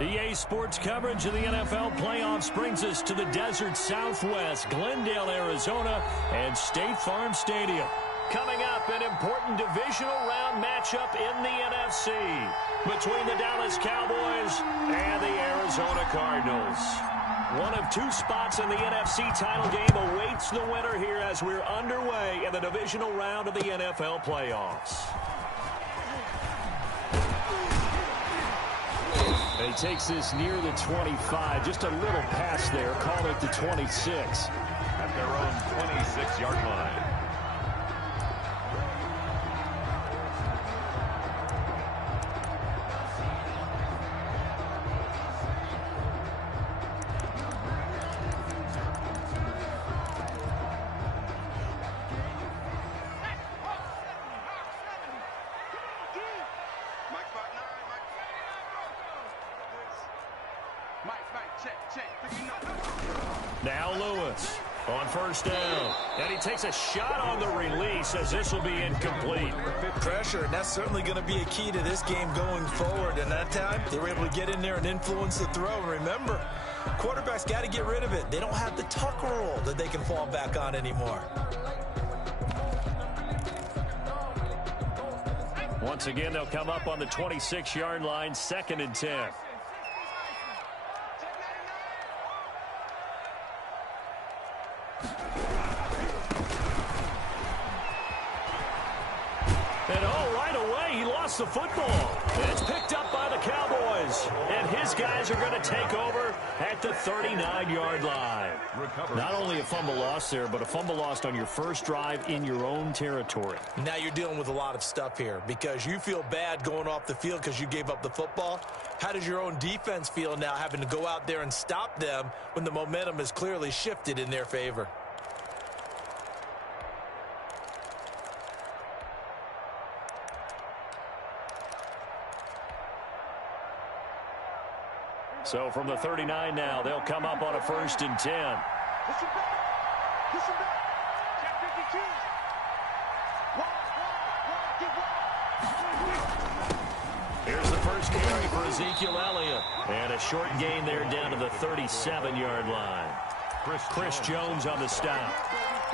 EA Sports coverage of the NFL playoffs brings us to the desert Southwest, Glendale, Arizona, and State Farm Stadium. Coming up, an important divisional round matchup in the NFC between the Dallas Cowboys and the Arizona Cardinals. One of two spots in the NFC title game awaits the winner here as we're underway in the divisional round of the NFL playoffs. He takes this near the 25, just a little pass there, call it the 26. At their own 26-yard line. Now Lewis on first down. And he takes a shot on the release as this will be incomplete. Pressure, and that's certainly going to be a key to this game going forward. And that time, they were able to get in there and influence the throw. Remember, quarterbacks got to get rid of it. They don't have the tuck rule that they can fall back on anymore. Once again, they'll come up on the 26-yard line, 2nd and 10. And right away, he lost the football. It's picked up by the Cowboys. And his guys are going to take over at the 39-yard line. Not only a fumble loss there, but a fumble lost on your first drive in your own territory. Now you're dealing with a lot of stuff here because you feel bad going off the field because you gave up the football. How does your own defense feel now having to go out there and stop them when the momentum is clearly shifted in their favor? So from the 39 now, they'll come up on a 1st and 10. Here's the first carry for Ezekiel Elliott. And a short gain there down to the 37-yard line. Chris Jones on the stop.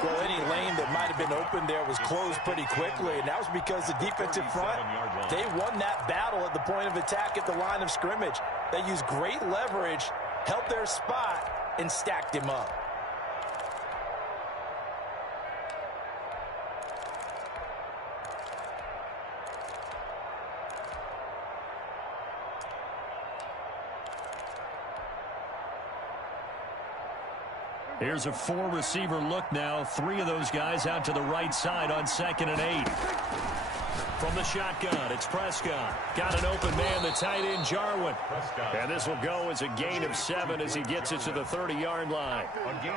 Well, any lane that might have been open there was closed pretty quickly, and that was because the defensive front, they won that battle at the point of attack at the line of scrimmage. They used great leverage, held their spot, and stacked him up. Here's a 4-receiver look now. 3 of those guys out to the right side on 2nd and 8. From the shotgun, it's Prescott. Got an open man, the tight end, Jarwin. And this will go as a gain of 7 as he gets it to the 30-yard line.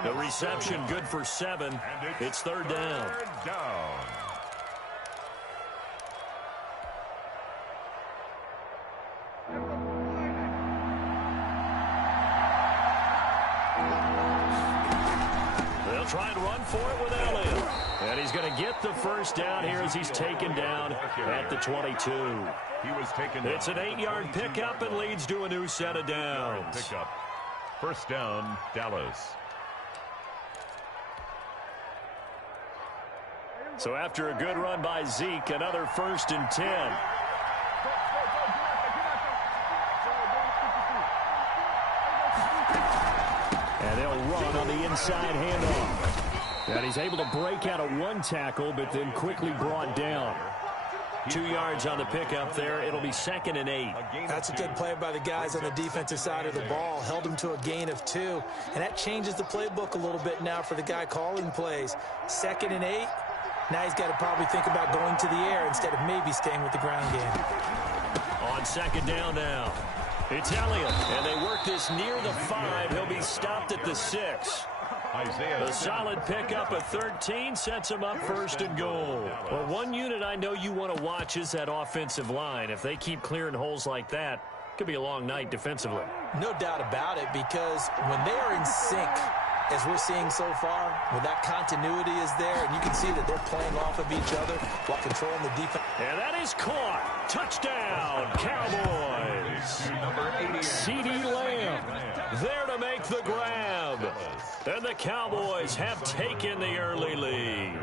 The reception good for 7. It's 3rd down. Try and run for it with Elliott. And he's going to get the first down here as he's taken down at the 22. It's an 8-yard pickup and leads to a new set of downs. First down, Dallas. So after a good run by Zeke, another 1st and 10. And they'll run on the inside handoff. And he's able to break out of 1 tackle, but then quickly brought down. 2 yards on the pickup there. It'll be 2nd and 8. That's a good play by the guys on the defensive side of the ball. Held him to a gain of 2. And that changes the playbook a little bit now for the guy calling plays. 2nd and 8. Now he's got to probably think about going to the air instead of maybe staying with the ground game. On 2nd down now. It's Elliott, and they work this near the 5. He'll be stopped at the 6. A solid pickup at 13 sets him up 1st and goal. Well, one unit I know you want to watch is that offensive line. If they keep clearing holes like that, it could be a long night defensively. No doubt about it, because when they are in sync, as we're seeing so far, when that continuity is there, and you can see that they're playing off of each other while controlling the defense. And that is caught. Touchdown, Cowboys. CeeDee Lamb there to make the grab. And the Cowboys have taken the early lead.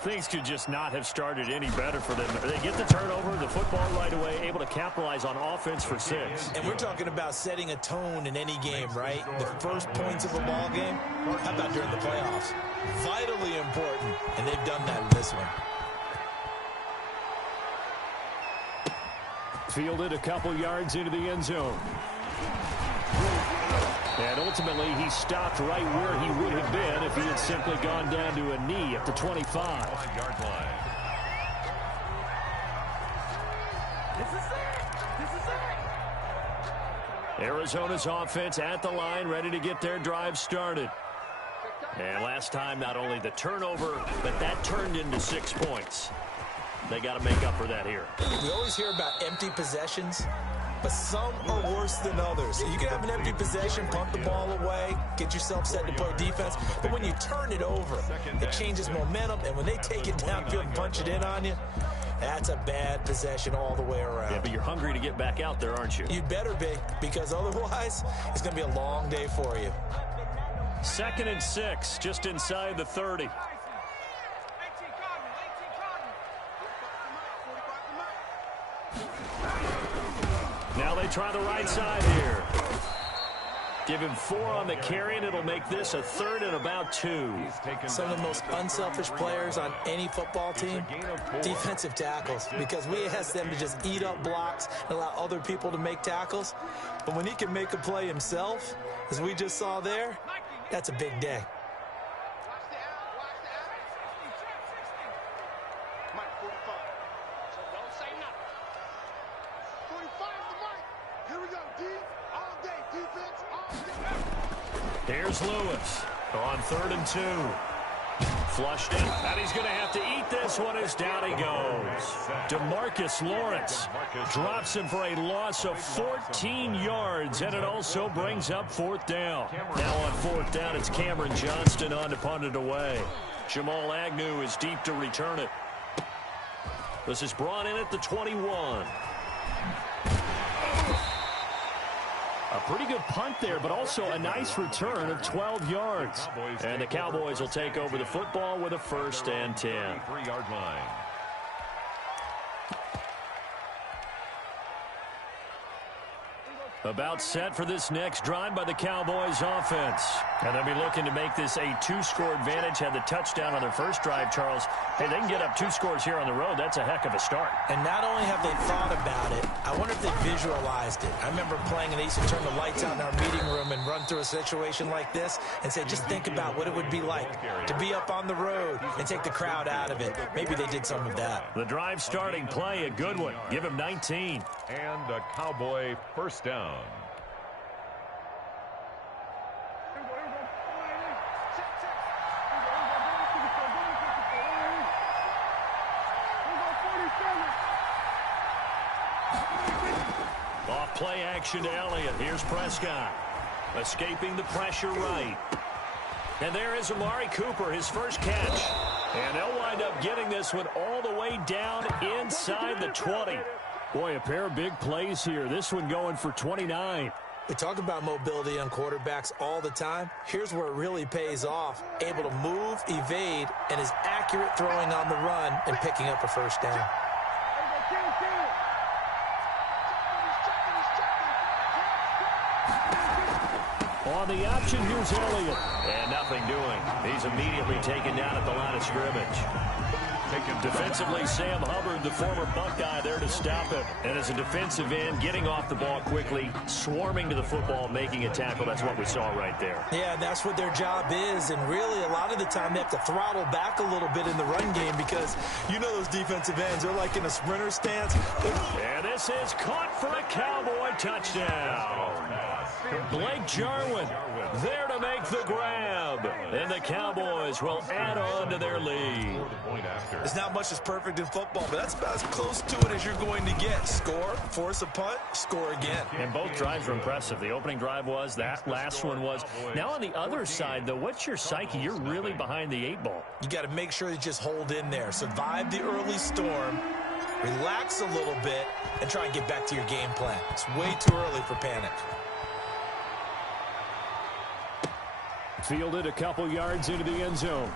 Things could just not have started any better for them. They get the turnover, the football right away, able to capitalize on offense for 6. And we're talking about setting a tone in any game, right? The first points of a ball game, how about during the playoffs? Vitally important, and they've done that in this one. Fielded a couple yards into the end zone. And ultimately, he stopped right where he would have been if he had simply gone down to a knee at the 25. Yard line. Arizona's offense at the line, ready to get their drive started. And last time, not only the turnover, but that turned into 6 points. They got to make up for that here. We always hear about empty possessions, but some are worse than others. You can have an empty possession, punt the ball away, get yourself set to play defense, but when you turn it over, it changes momentum, and when they take it downfield and punch it in on you, that's a bad possession all the way around. Yeah, but you're hungry to get back out there, aren't you? You'd better be, because otherwise, it's going to be a long day for you. 2nd and 6, just inside the 30. Now they try the right side here. Give him 4 on the carry, and it'll make this a 3rd and about 2. Some of the most unselfish players on any football team, defensive tackles, because we ask them to just eat up blocks and allow other people to make tackles. But when he can make a play himself, as we just saw there, that's a big day. Here's Lewis on 3rd and 2. Flushed in, and he's going to have to eat this one as down he goes. DeMarcus Lawrence drops him for a loss of 14 yards, and it also brings up 4th down. Now on 4th down, it's Cameron Johnston on to punt it away. Jamal Agnew is deep to return it. This is brought in at the 21. A pretty good punt there, but also a nice return of 12 yards. And the Cowboys will take over the football with a 1st and 10. 3-yard line. About set for this next drive by the Cowboys offense. And they'll be looking to make this a 2-score advantage. Had the touchdown on their first drive, Charles. Hey, they can get up 2 scores here on the road. That's a heck of a start. And not only have they thought about it, I wonder if they visualized it. I remember playing, and they used to turn the lights out in our meeting room and run through a situation like this and say, just think about what it would be like to be up on the road and take the crowd out of it. Maybe they did some of that. The drive starting play, a good one. Give him 19. And a Cowboy 1st down. Off play action to Elliott. Here's Prescott. Escaping the pressure right. And there is Amari Cooper, his first catch. And they'll wind up getting this one all the way down inside the 20. Boy, a pair of big plays here. This one going for 29. We talk about mobility on quarterbacks all the time. Here's where it really pays off. Able to move, evade, and is accurate throwing on the run and picking up a 1st down. On the option, here's Elliott. And nothing doing. He's immediately taken down at the line of scrimmage. Defensively, Sam Hubbard, the former Buckeye, there to stop him. And as a defensive end, getting off the ball quickly, swarming to the football, making a tackle. That's what we saw right there. Yeah, that's what their job is. And really, a lot of the time, they have to throttle back a little bit in the run game because you know those defensive ends, they're like in a sprinter stance. And this is caught for a Cowboy touchdown. Blake Jarwin there to make the grab. And the Cowboys will add on to their lead. There's not much that's perfect in football, but that's about as close to it as you're going to get. Score, force a punt, score again. And both drives were impressive. The opening drive was, that last one was. Now on the other side, though, what's your psyche? You're really behind the 8-ball. You got to make sure you just hold in there. Survive the early storm, relax a little bit, and try and get back to your game plan. It's way too early for panic. Fielded a couple yards into the end zone.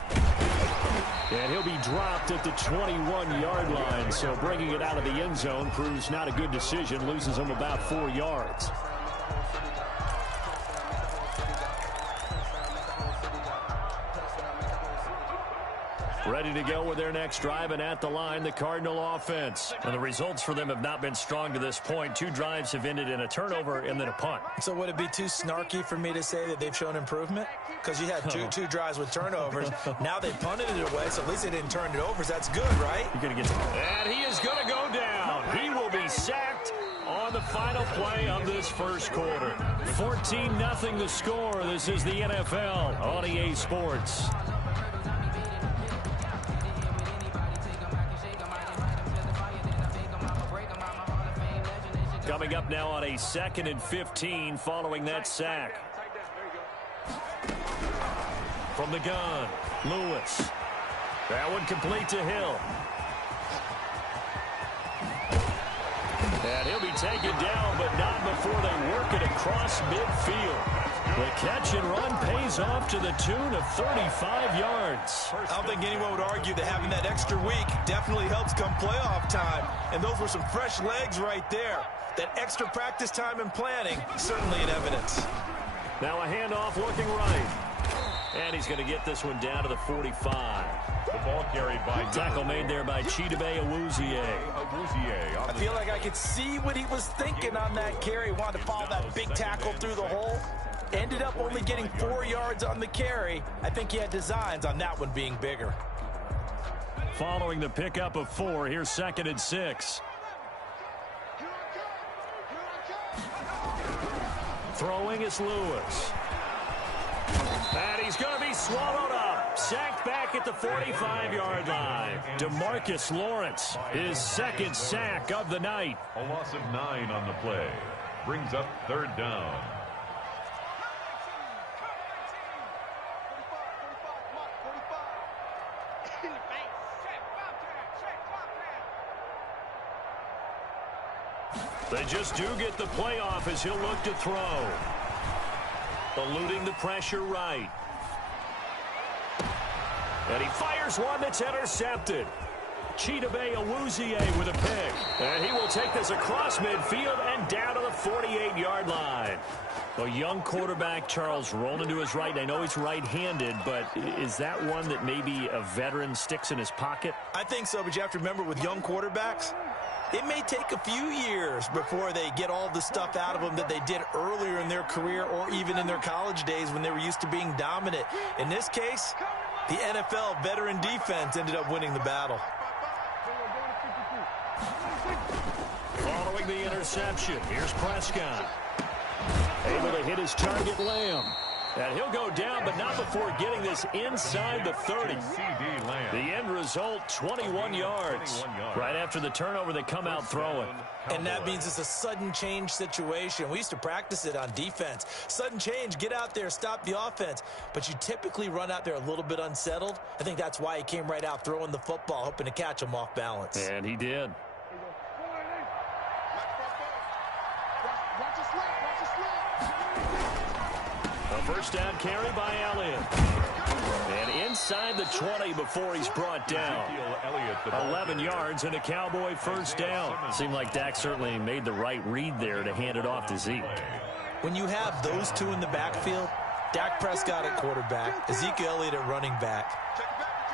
And he'll be dropped at the 21-yard line. So bringing it out of the end zone proves not a good decision. Loses him about 4 yards. Ready to go with their next drive, and at the line, the Cardinal offense. And the results for them have not been strong to this point. 2 drives have ended in a turnover and then a punt. So would it be too snarky for me to say that they've shown improvement? Because you had two drives with turnovers. Now they punted it away, so at least they didn't turn it over. So that's good, right? You're going to get and he is going to go down. He will be sacked on the final play of this first quarter. 14-0 the score. This is the NFL on EA Sports. Coming up now on a 2nd and 15 following that sack. From the gun, Lewis. That one complete to Hill. And he'll be taken down, but not before they work it across midfield. The catch and run pays off to the tune of 35 yards. I don't think anyone would argue that having that extra week definitely helps come playoff time. And those were some fresh legs right there. That extra practice time and planning, certainly in evidence. Now a handoff looking right. And he's going to get this one down to the 45. The ball carried by tackle made there by Chidobe Awuzie. I feel like I could see what he was thinking on that carry. Wanted to follow that big tackle through the hole. Ended up only getting 4 yards on the carry. I think he had designs on that one being bigger. Following the pickup of 4, here's 2nd and 6. Throwing is Lewis. And he's going to be swallowed up. Sacked back at the 45-yard line. DeMarcus Lawrence, his 2nd sack of the night. A loss of 9 on the play. Brings up 3rd down. They just do get the playoff as he'll look to throw. Eluding the pressure right. And he fires one that's intercepted. Chidobe Awuzie with a pick. And he will take this across midfield and down to the 48-yard line. A young quarterback, Charles, rolling to his right. I know he's right-handed, but is that one that maybe a veteran sticks in his pocket? I think so, but you have to remember with young quarterbacks, it may take a few years before they get all the stuff out of them that they did earlier in their career or even in their college days when they were used to being dominant. In this case, the NFL veteran defense ended up winning the battle. Following the interception, here's Prescott. Able to hit his target, Lamb. And he'll go down, but not before getting this inside the 30. The end result, 21 yards. Right after the turnover, they come out throwing. And that means it's a sudden change situation. We used to practice it on defense. Sudden change, get out there, stop the offense. But you typically run out there a little bit unsettled. I think that's why he came right out throwing the football, hoping to catch him off balance. And he did. A first down carry by Elliott. And inside the 20 before he's brought down. 11 yards and a Cowboy first down. Seemed like Dak certainly made the right read there to hand it off to Zeke. When you have those two in the backfield, Dak Prescott at quarterback, Ezekiel Elliott at running back,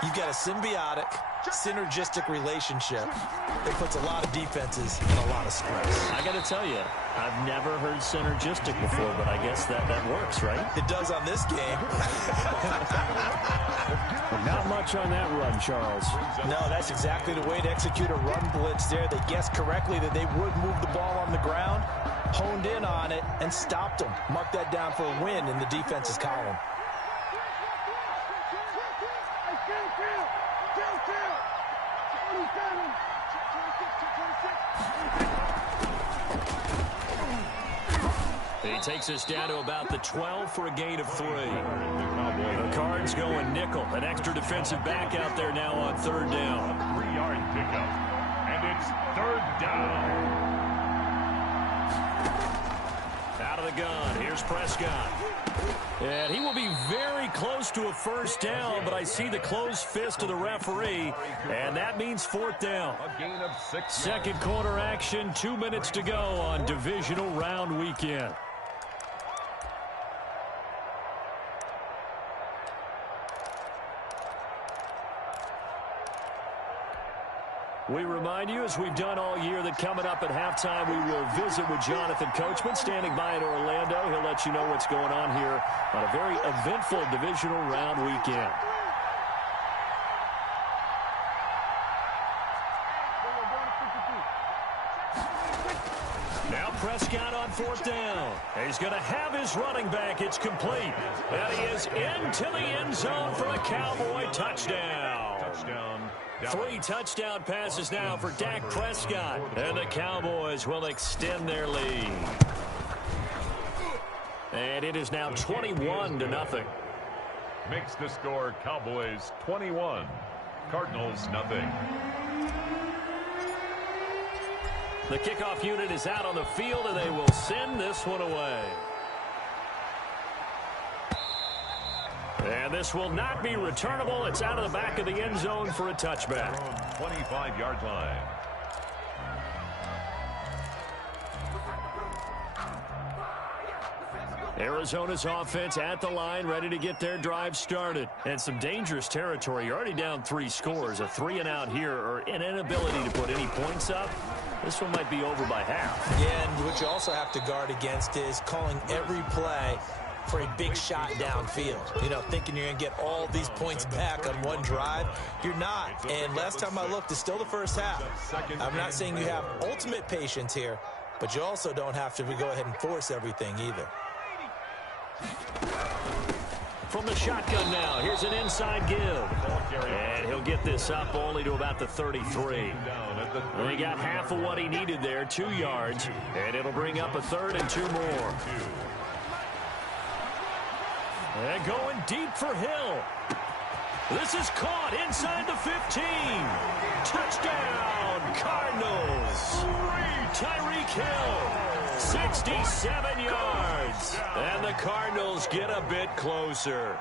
you've got a symbiotic, synergistic relationship that puts a lot of defenses in a lot of stress. I got to tell you, I've never heard synergistic before, but I guess that works, right? It does on this game. Not much on that run, Charles. No, that's exactly the way to execute a run blitz there. They guessed correctly that they would move the ball on the ground. honed in on it and stopped them. Mark that down for a win in the defense's column. He takes us down to about the 12 for a gain of 3. The Cards going nickel. An extra defensive back out there now on third down. 3-yard pickup. And it's third down. Out of the gun. Here's Prescott. And he will be very close to a first down, but I see the closed fist of the referee, and that means fourth down. A gain of 6 Second quarter action, 2 minutes to go on divisional round weekend. We remind you, as we've done all year, that coming up at halftime, we will visit with Jonathan Coachman, standing by in Orlando. He'll let you know what's going on here on a very eventful divisional round weekend. Now Prescott on fourth down. He's going to have his running back. It's complete. And he is into the end zone for a Cowboy touchdown. touchdown. 3 touchdown passes now for Dak Prescott. And the Cowboys will extend their lead. And it is now 21-0. Makes the score Cowboys 21, Cardinals nothing. The kickoff unit is out on the field, and they will send this one away. And this will not be returnable. It's out of the back of the end zone for a touchback. 25-yard line. Arizona's offense at the line, ready to get their drive started. And some dangerous territory. You're already down 3 scores. A 3-and-out here, or an inability to put any points up. This one might be over by half. Yeah, and what you also have to guard against is calling every play for a big shot downfield. You know, thinking you're going to get all these points back on one drive. You're not. And last time I looked, it's still the first half. I'm not saying you have ultimate patience here, but you also don't have to go ahead and force everything either. From the shotgun now, here's an inside give. And he'll get this up only to about the 33. And he got half of what he needed there, 2 yards. And it'll bring up a 3rd and 2 more. And going deep for Hill. This is caught inside the 15. Touchdown, Cardinals. Tyreek Hill. 67 yards. And the Cardinals get a bit closer.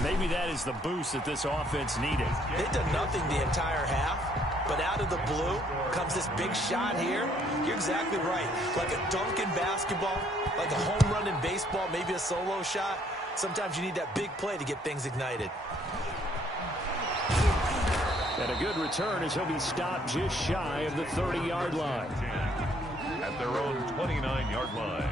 Maybe that is the boost that this offense needed. They've done nothing the entire half, but out of the blue comes this big shot here. You're exactly right. Like a dunk in basketball, like a home run in baseball, maybe a solo shot. Sometimes you need that big play to get things ignited. And a good return as he'll be stopped just shy of the 30-yard line. At their own 29-yard line.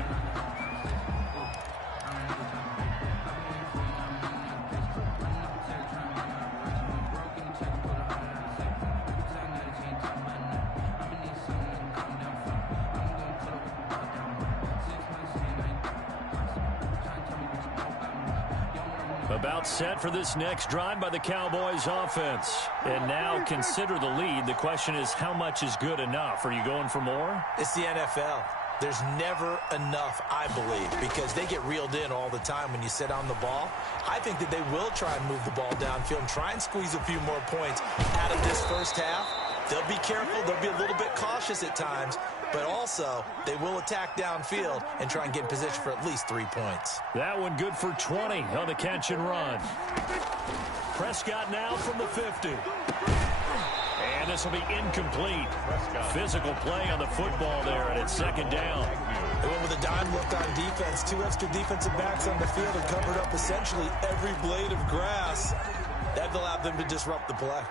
About set for this next drive by the Cowboys offense. And now consider the lead. The question is, how much is good enough? Are you going for more? It's the NFL. There's never enough, I believe, because they get reeled in all the time when you sit on the ball. I think that they will try and move the ball downfield and try and squeeze a few more points out of this first half. They'll be careful. They'll be a little bit cautious at times, but also they will attack downfield and try and get in position for at least 3 points. That one good for 20 on the catch and run. Prescott now from the 50. And this will be incomplete. Physical play on the football there, and it's second down. They went with a dime look on defense. 2 extra defensive backs on the field and covered up essentially every blade of grass. That allowed them to disrupt the play.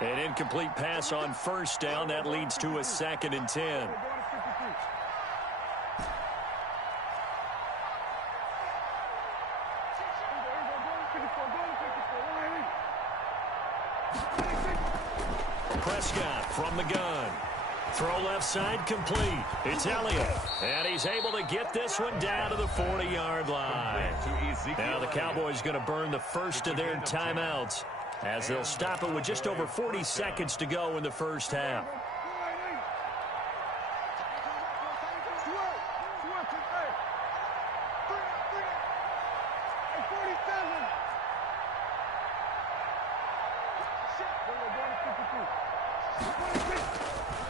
An incomplete pass on first down. That leads to a 2nd and 10. Prescott from the gun. Throw left side complete. It's Elliott. And he's able to get this one down to the 40-yard line. Now the Cowboys going to burn the first of their timeouts as they'll stop it with just over 40 seconds to go in the first half.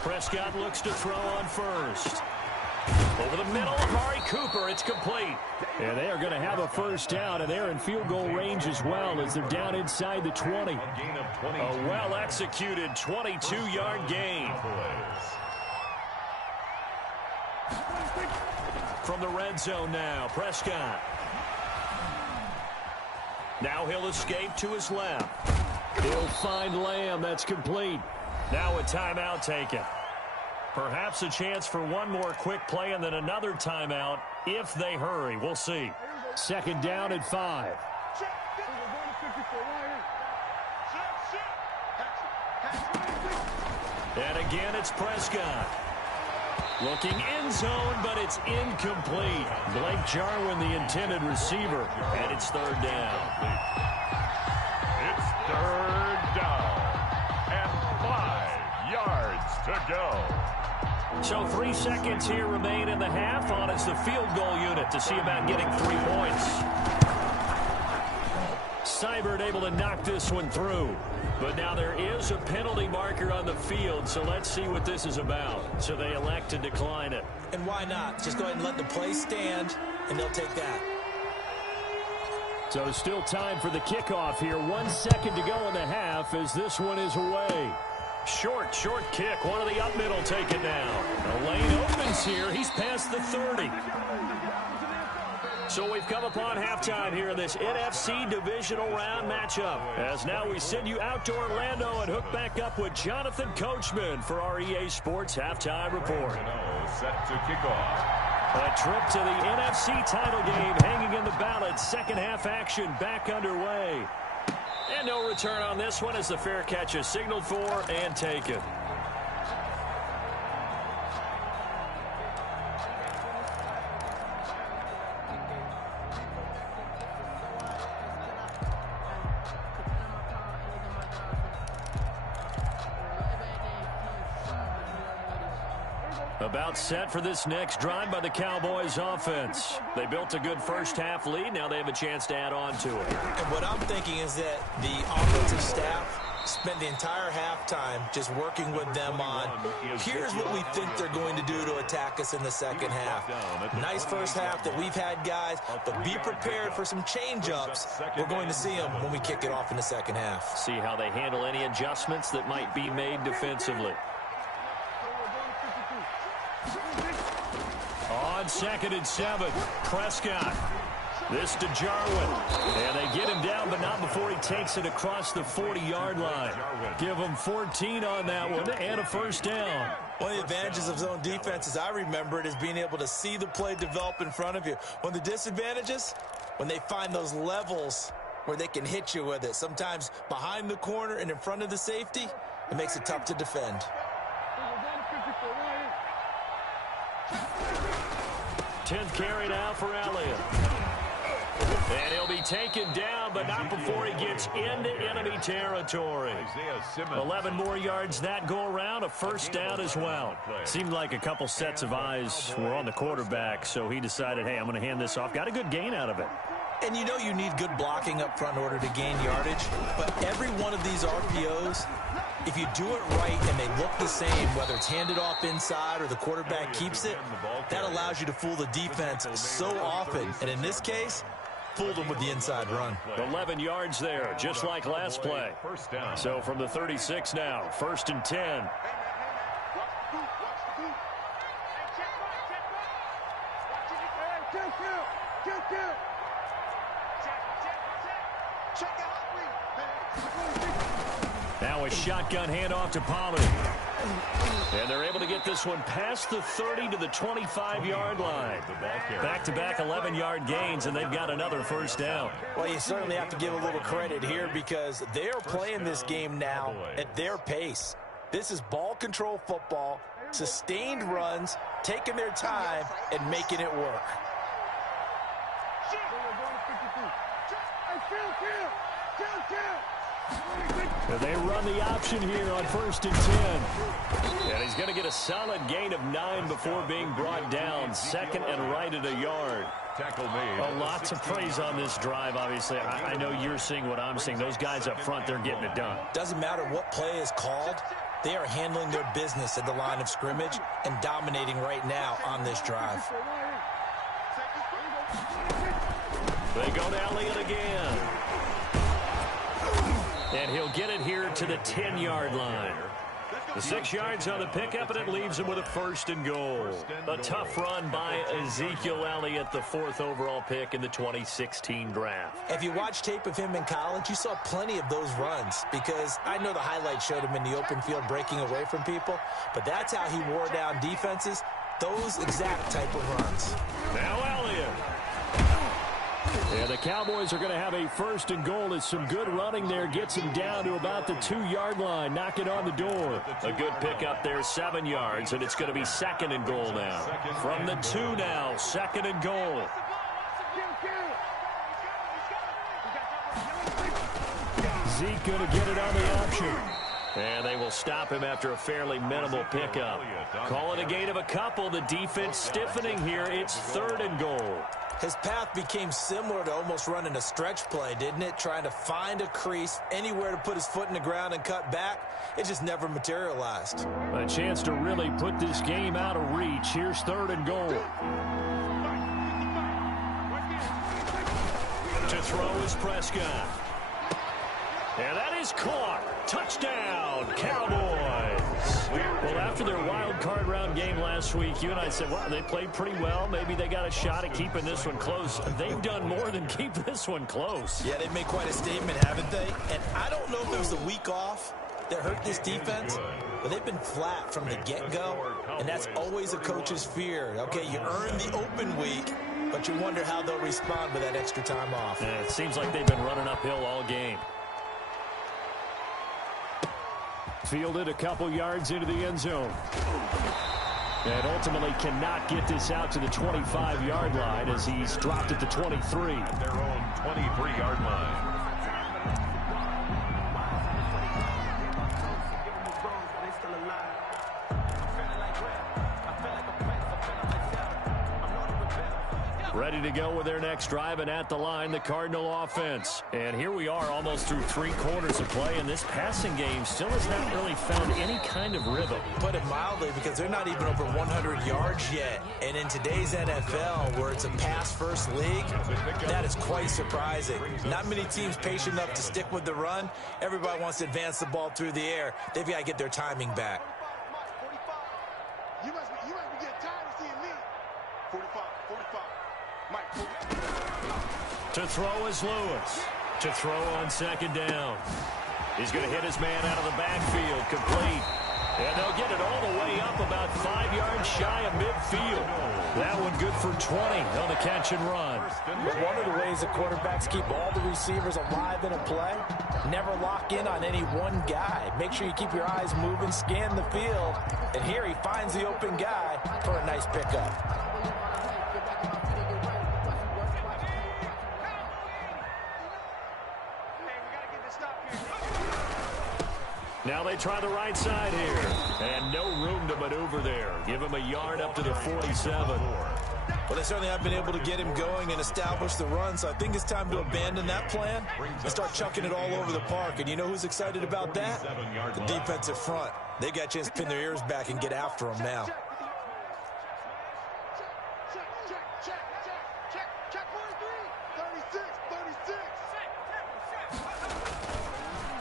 Prescott looks to throw on first. Over the middle, Amari Cooper, it's complete. And they are going to have a first down, and they're in field goal range as well as they're down inside the 20. A well-executed 22-yard gain. From the red zone now, Prescott. Now he'll escape to his left. He'll find Lamb, that's complete. Now a timeout taken. Perhaps a chance for one more quick play and then another timeout if they hurry. We'll see. Second down at 5. And again, it's Prescott. Looking end zone, but it's incomplete. Blake Jarwin, the intended receiver, and it's third down. It's third down and 5 yards to go. So 3 seconds here remain in the half on as the field goal unit to see about getting 3 points. Seibert able to knock this one through. But now there is a penalty marker on the field, so let's see what this is about. So they elect to decline it. And why not? Just go ahead and let the play stand, and they'll take that. So still time for the kickoff here. 1 second to go in the half as this one is away. Short kick. One of the up middle take it down. The lane opens here. He's past the 30. So we've come upon halftime here in this NFC divisional round matchup. As now we send you out to Orlando and hook back up with Jonathan Coachman for our EA Sports Halftime Report. Set to kick off. A trip to the NFC title game hanging in the balance. Second half action back underway. And no return on this one as the fair catch is signaled for and taken. About set for this next drive by the Cowboys offense. They built a good first half lead. Now they have a chance to add on to it. And what I'm thinking is that the offensive staff spent the entire halftime just working with them on, here's what we think they're going to do to attack us in the second half. Nice first half that we've had, guys, but be prepared for some change-ups. We're going to see them when we kick it off in the second half. See how they handle any adjustments that might be made defensively. On 2nd and 7, Prescott. This to Jarwin. And they get him down, but not before he takes it across the 40-yard line. Give him 14 on that one and a first down. One of the advantages of zone defense, as I remember it, is being able to see the play develop in front of you. One of the disadvantages, when they find those levels where they can hit you with it. Sometimes behind the corner and in front of the safety, it makes it tough to defend. 10th carry now for Elliott. And he'll be taken down, but not before he gets into enemy territory. 11 more yards that go around, a first down as well. Seemed like a couple sets of eyes were on the quarterback, so he decided, hey, I'm going to hand this off. Got a good gain out of it. And you know you need good blocking up front in order to gain yardage, but every one of these RPOs, if you do it right and they look the same, whether it's handed off inside or the quarterback keeps it, that allows you to fool the defense so often. And in this case, fooled them with the inside run. 11 yards there, just like last play. So from the 36 now, 1st and 10. Now a shotgun handoff to Pollard. And they're able to get this one past the 30 to the 25-yard line. Back-to-back 11-yard gains, and they've got another first down. Well, you certainly have to give a little credit here because they're playing this game now at their pace. This is ball control football. sustained runs, taking their time, and making it work. They run the option here on 1st and 10. And he's going to get a solid gain of 9 before being brought down. Second and right at a yard. Lots of praise on this drive, obviously. I know you're seeing what I'm seeing. Those guys up front, they're getting it done. Doesn't matter what play is called. They are handling their business at the line of scrimmage and dominating right now on this drive. They go to Elliott again. And he'll get it here to the 10-yard line. The 6 yards on the pickup, and it leaves him with a 1st and goal. A tough run by Ezekiel Elliott, the 4th overall pick in the 2016 draft. If you watch tape of him in college, you saw plenty of those runs, because I know the highlights showed him in the open field breaking away from people, but that's how he wore down defenses, those exact type of runs. Now Elliott. And the Cowboys are going to have a 1st and goal. It's some good running there. Gets him down to about the 2-yard line. Knock it on the door. A good pickup there, 7 yards, and it's going to be 2nd and goal now. From the 2 now, 2nd and goal. Zeke going to get it on the option. And they will stop him after a fairly minimal pickup. Call it a gain of a couple. The defense stiffening here. It's 3rd and goal. His path became similar to almost running a stretch play, didn't it? Trying to find a crease, anywhere to put his foot in the ground and cut back. It just never materialized. A chance to really put this game out of reach. Here's 3rd and goal. To throw is Prescott. And that is caught. Touchdown, Cowboys. Well, after their wild card round game last week, you and I said, wow, they played pretty well. Maybe they got a shot at keeping this one close. They've done more than keep this one close. Yeah, they've made quite a statement, haven't they? And I don't know if there's a week off that hurt this defense, but they've been flat from the get-go, and that's always a coach's fear. Okay, you earn the open week, but you wonder how they'll respond with that extra time off. Yeah, it seems like they've been running uphill all game. Fielded a couple yards into the end zone. And ultimately cannot get this out to the 25-yard line as he's dropped at the 23. At their own 23-yard line. Ready to go with their next drive, and at the line, the Cardinal offense. And here we are almost through 3 quarters of play, and this passing game still has not really found any kind of rhythm. Put it mildly, because they're not even over 100 yards yet. And in today's NFL, where it's a pass-first league, that is quite surprising. Not many teams patient enough to stick with the run. Everybody wants to advance the ball through the air. They've got to get their timing back. You must be getting tired of seeing me. 45. To throw is Lewis. To throw on 2nd down. He's going to hit his man out of the backfield. Complete. And they'll get it all the way up about 5 yards shy of midfield. That one good for 20 on the catch and run. But one of the ways the quarterbacks keep all the receivers alive in a play, never lock in on any one guy. Make sure you keep your eyes moving, scan the field. And here he finds the open guy for a nice pickup. Now they try the right side here. And no room to maneuver there. Give him a yard up to the 47. Well, they certainly have been able to get him going and establish the run, so I think it's time to abandon that plan and start chucking it all over the park. And you know who's excited about that? The defensive front. They got a chance to pin their ears back and get after him now.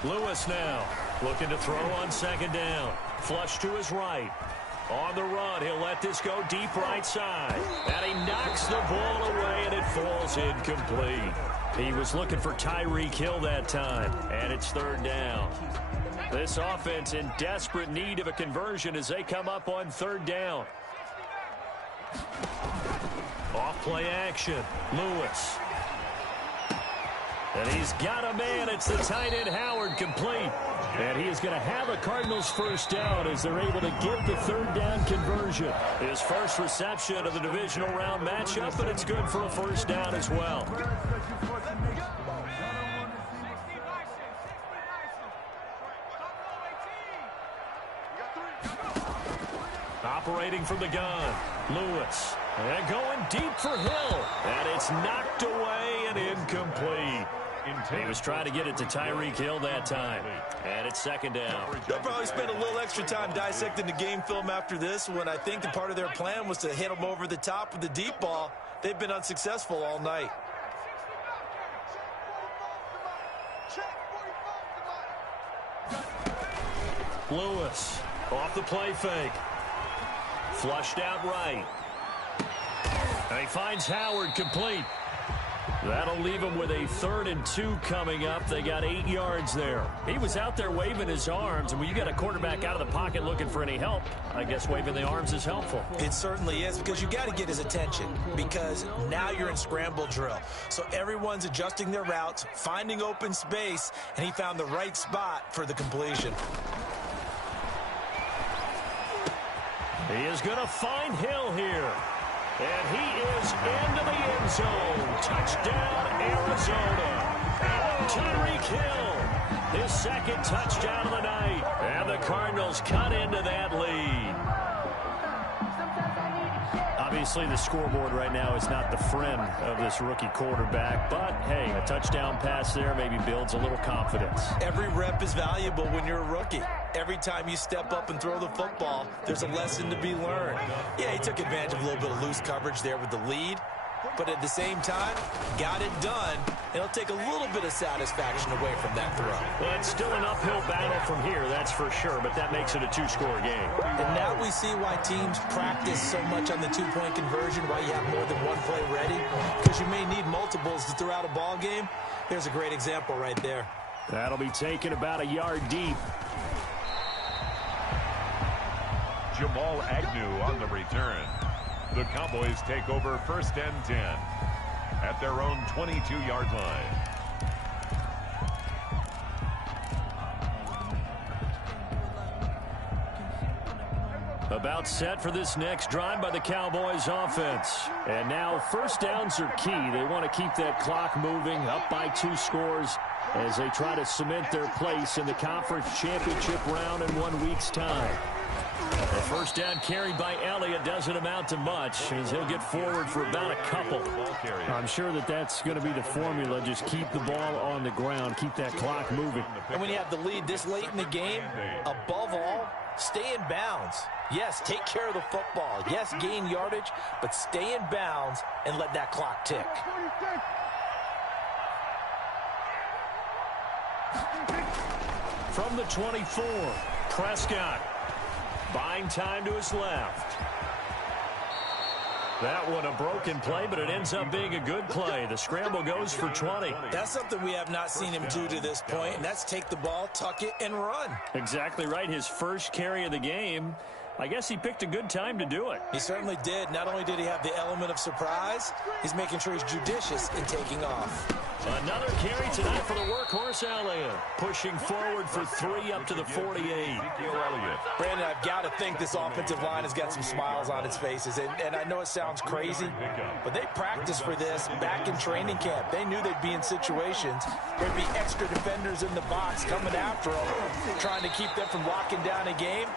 Lewis now looking to throw on 2nd down. Flush to his right. On the run, he'll let this go deep right side. And he knocks the ball away, and it falls incomplete. He was looking for Tyreek Hill that time, and it's 3rd down. This offense in desperate need of a conversion as they come up on 3rd down. Off play action. Lewis. And he's got a man. It's the tight end, Howard, complete. And he is going to have a Cardinals first down as they're able to get the third down conversion. His first reception of the divisional round matchup, and it's good for a first down as well. Operating from the gun, Lewis. And going deep for Hill. And it's knocked away and incomplete. He was trying to get it to Tyreek Hill that time. And it's second down. They'll probably spend a little extra time dissecting the game film after this when I think the part of their plan was to hit him over the top with the deep ball. They've been unsuccessful all night. Lewis off the play fake. Flushed out right. And he finds Howard complete. That'll leave him with a 3rd and 2 coming up. They got 8 yards there. He was out there waving his arms, and when you got a quarterback out of the pocket looking for any help, I guess waving the arms is helpful. It certainly is, because you got to get his attention, because now you're in scramble drill. So everyone's adjusting their routes, finding open space, and he found the right spot for the completion. He is going to find Hill here. And he is into the end zone. Touchdown, Arizona. Tyreek Hill, his second touchdown of the night. And the Cardinals cut into that lead. Obviously, the scoreboard right now is not the friend of this rookie quarterback. But, hey, a touchdown pass there maybe builds a little confidence. Every rep is valuable when you're a rookie. Every time you step up and throw the football, there's a lesson to be learned. Yeah, he took advantage of a little bit of loose coverage there with the lead. But at the same time, got it done. It'll take a little bit of satisfaction away from that throw. Well, it's still an uphill battle from here, that's for sure. But that makes it a 2-score game. And now we see why teams practice so much on the 2-point conversion, why you have more than one play ready. Because you may need multiples to throw out a ball game. There's a great example right there. That'll be taken about a yard deep. Jamal Agnew on the return. The Cowboys take over 1st and 10 at their own 22-yard line. About set for this next drive by the Cowboys offense. And now first downs are key. They want to keep that clock moving, up by 2 scores as they try to cement their place in the conference championship round in 1 week's time. The first down carried by Elliott doesn't amount to much as he'll get forward for about a couple. I'm sure that that's going to be the formula. Just keep the ball on the ground. Keep that clock moving. And when you have the lead this late in the game, above all, stay in bounds. Yes, take care of the football. Yes, gain yardage, but stay in bounds and let that clock tick. From the 24, Prescott. Buying time to his left. That one a broken play, but it ends up being a good play. The scramble goes for 20. That's something we have not seen him do to this point, and that's take the ball, tuck it, and run. Exactly right. His first carry of the game. I guess he picked a good time to do it. He certainly did. Not only did he have the element of surprise, he's making sure he's judicious in taking off. Another carry tonight for the workhorse Elliott. Pushing forward for 3 up to the 48. Brandon, I've got to think this offensive line has got some smiles on its faces. And I know it sounds crazy, but they practiced for this back in training camp. They knew they'd be in situations where there'd be extra defenders in the box coming after them, trying to keep them from locking down a game.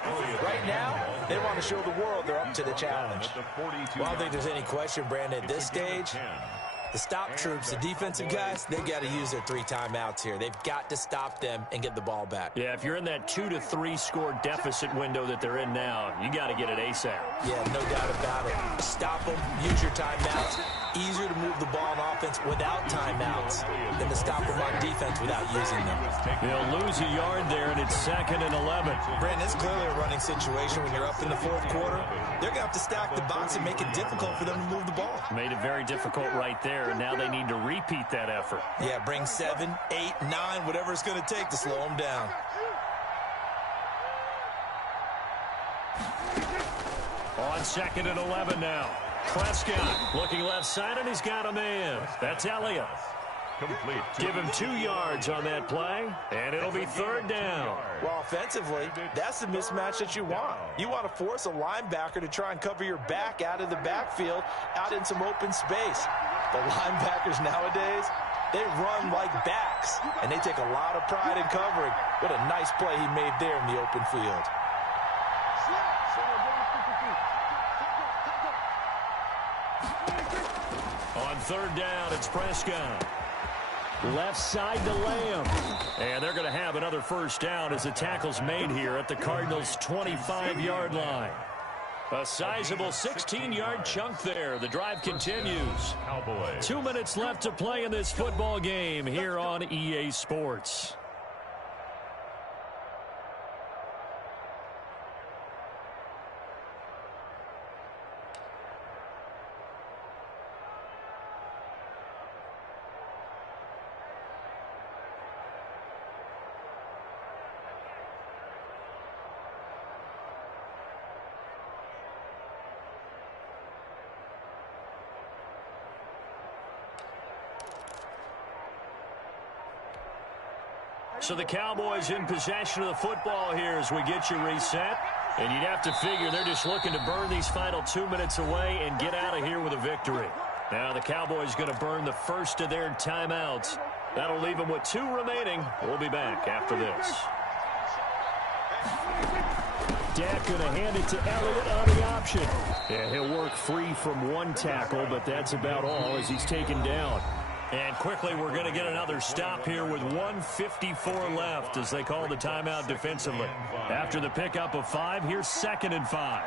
Right now, they want to show the world they're up to the challenge. Well, I don't think there's any question, Brandon, at this stage, the stop troops, the defensive guys, they got to use their 3 timeouts here. They've got to stop them and get the ball back. Yeah, if you're in that 2 to 3 score deficit window that they're in now, you got to get it ASAP. Yeah, no doubt about it. Stop them, use your timeouts. Easier to move the ball on offense without timeouts than to stop them on defense without using them. They'll lose a yard there, and it's 2nd and 11. Brandon, it's clearly a running situation when you're up in the 4th quarter. They're going to have to stack the box and make it difficult for them to move the ball. Made it very difficult right there, and now they need to repeat that effort. Yeah, bring 7, 8, 9, whatever it's going to take to slow them down. On 2nd and 11 now. Prescott looking left side, and he's got a man. That's Elliott. Complete. Give him 2 yards on that play, and it'll be 3rd down. Well, offensively, that's the mismatch that you want. You want to force a linebacker to try and cover your back out of the backfield, out in some open space. The linebackers nowadays, they run like backs, and they take a lot of pride in covering. What a nice play he made there in the open field. On 3rd down, it's Prescott. Left side to Lamb. And they're going to have another 1st down as the tackle's made here at the Cardinals' 25-yard line. A sizable 16-yard chunk there. The drive continues. 2 minutes left to play in this football game here on EA Sports. So the Cowboys in possession of the football here as we get you reset. And you'd have to figure they're just looking to burn these final 2 minutes away and get out of here with a victory. Now the Cowboys going to burn the first of their timeouts. That'll leave them with 2 remaining. We'll be back after this. Dak going to hand it to Elliott on the option. Yeah, he'll work free from 1 tackle, but that's about all as he's taken down. And quickly, we're going to get another stop here with 1:54 left as they call the timeout defensively. After the pickup of 5, here's 2nd and 5.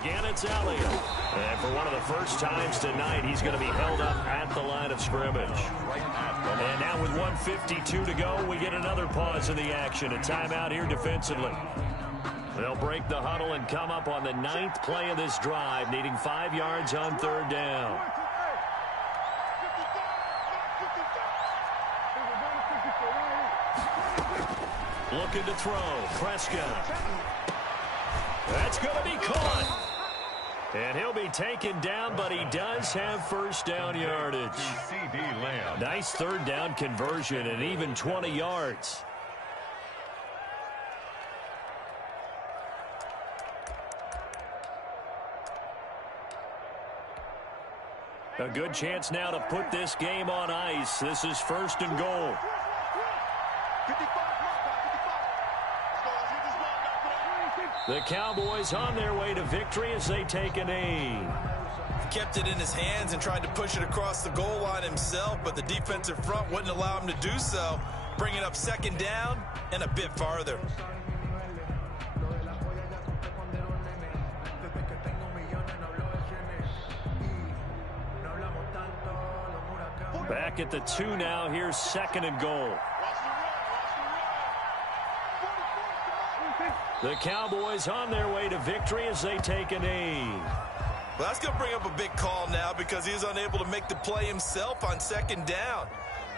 Again, it's Elliott. And for one of the first times tonight, he's going to be held up at the line of scrimmage. And now with 1:52 to go, we get another pause in the action. A timeout here defensively. They'll break the huddle and come up on the 9th play of this drive, needing 5 yards on 3rd down. Looking to throw. Prescott. That's going to be caught. And he'll be taken down, but he does have 1st down yardage. Nice 3rd down conversion and even 20 yards. A good chance now to put this game on ice. This is 1st and goal. The Cowboys on their way to victory as they take a knee. Kept it in his hands and tried to push it across the goal line himself, but the defensive front wouldn't allow him to do so. Bringing up 2nd down and a bit farther. Back at the 2 now. Here's 2nd and goal. The Cowboys on their way to victory as they take a knee. Well, that's going to bring up a big call now because he is unable to make the play himself on 2nd down.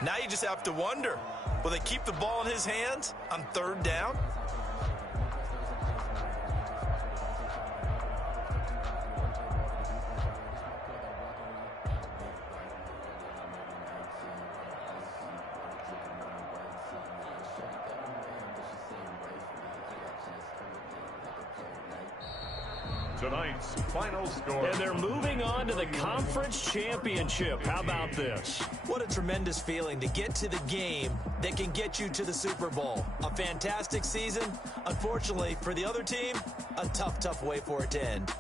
Now you just have to wonder, will they keep the ball in his hands on 3rd down? Tonight's final score. And they're moving on to the conference championship. How about this? What a tremendous feeling to get to the game that can get you to the Super Bowl. A fantastic season. Unfortunately, for the other team, a tough way for it to end.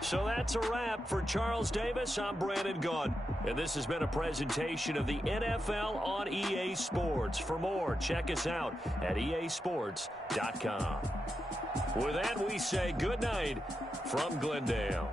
So that's a wrap for Charles Davis. I'm Brandon Gunn. And this has been a presentation of the NFL on EA Sports. For more, check us out at easports.com. With that, we say good night from Glendale.